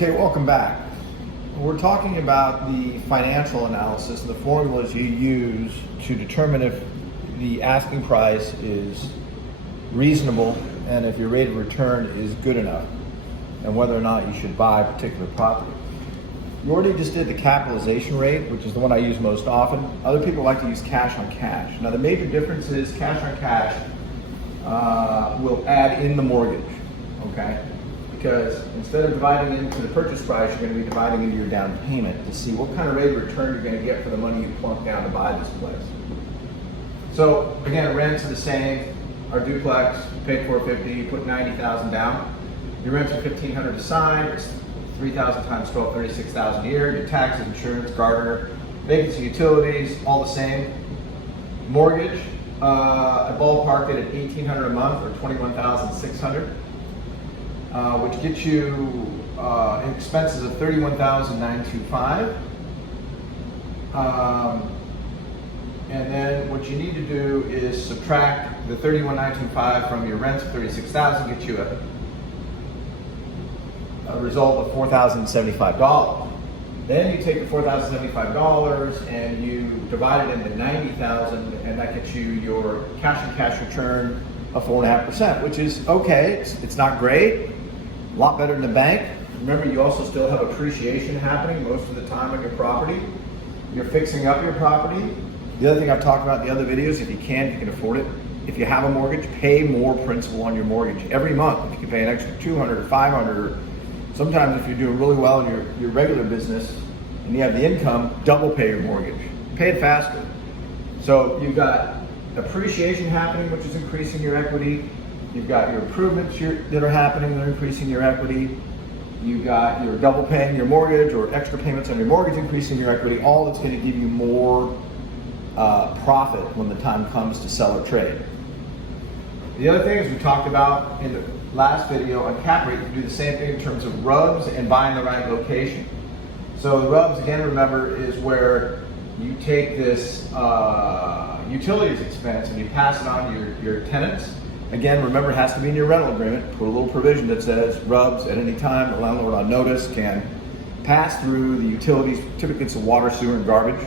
Okay, welcome back. We're talking about the financial analysis and the formulas you use to determine if the asking price is reasonable and if your rate of return is good enough and whether or not you should buy a particular property. You already just did the capitalization rate, which is the one I use most often. Other people like to use cash on cash. Now the major difference is cash on cash will add in the mortgage, okay? Because instead of dividing into the purchase price, you're going to be dividing into your down payment to see what kind of rate of return you're going to get for the money you plunk down to buy this place. So again, rents are the same. Our duplex, you pay $450, you put $90,000 down. Your rents are $1,500 to sign. It's 3,000 times 12, 36,000 a year. Your taxes, insurance, gardener, vacancy, utilities, all the same. Mortgage, I ballparked it at $1,800 a month or $21,600. Which gets you expenses of $31,925. And then what you need to do is subtract the $31,925 from your rents of $36,000, get you a result of $4,075. Then you take the $4,075 and you divide it into $90,000, and that gets you your cash-on-cash return of 4.5%, which is okay. It's not great. A lot better than the bank. Remember, you also still have appreciation happening most of the time on your property. You're fixing up your property. The other thing I've talked about in the other videos, if you can afford it, if you have a mortgage, pay more principal on your mortgage every month. If you can pay an extra $200 or $500, or sometimes if you're doing really well in your regular business and you have the income, double pay your mortgage. Pay it faster. So you've got appreciation happening, which is increasing your equity. You've got your improvements that are happening that are increasing your equity. You've got your double paying your mortgage or extra payments on your mortgage increasing your equity. All that's going to give you more profit when the time comes to sell or trade. The other thing is we talked about in the last video on cap rate, you do the same thing in terms of RUBS and buying the right location. So the RUBS, again, remember, is where you take this utilities expense and you pass it on to your tenants. Again, remember, it has to be in your rental agreement. Put a little provision that says RUBS at any time, the landlord on notice can pass through the utilities, typically it's water, sewer, and garbage.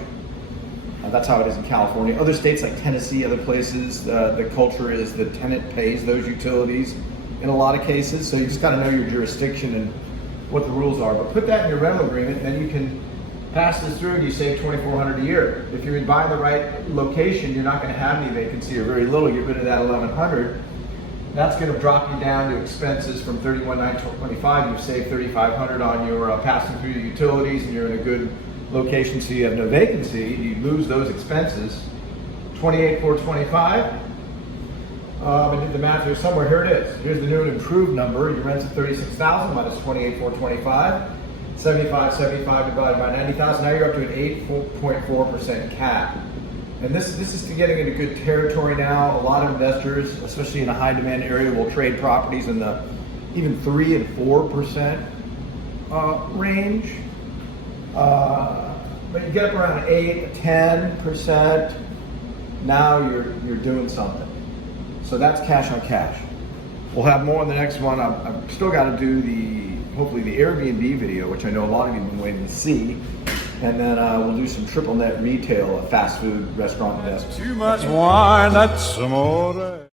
That's how it is in California. Other states like Tennessee, other places, the culture is the tenant pays those utilities in a lot of cases. So you just got to know your jurisdiction and what the rules are. But put that in your rental agreement, and then you can pass this through and you save $2,400 a year. If you're buying the right location, you're not going to have any vacancy or very little. Get rid of that $1,100. That's going to drop you down to expenses from $31,925. You've saved $3,500 on your passing through your utilities, and you're in a good location, so you have no vacancy. You lose those expenses. $28,425. I did the math here somewhere. Here it is. Here's the new and improved number. Your rent's at $36,000 minus $28,425. $75,75 divided by $90,000. Now you're up to an 8.4% cap. And this is getting into good territory now. A lot of investors, especially in a high demand area, will trade properties in the even 3 and 4% range. But you get up around 8, 10%. Now you're doing something. So that's cash on cash. We'll have more on the next one. I've still got to do hopefully the Airbnb video, which I know a lot of you have been waiting to see. And then we'll do some triple net retail, a fast food restaurant investment. Too much wine, that's amore.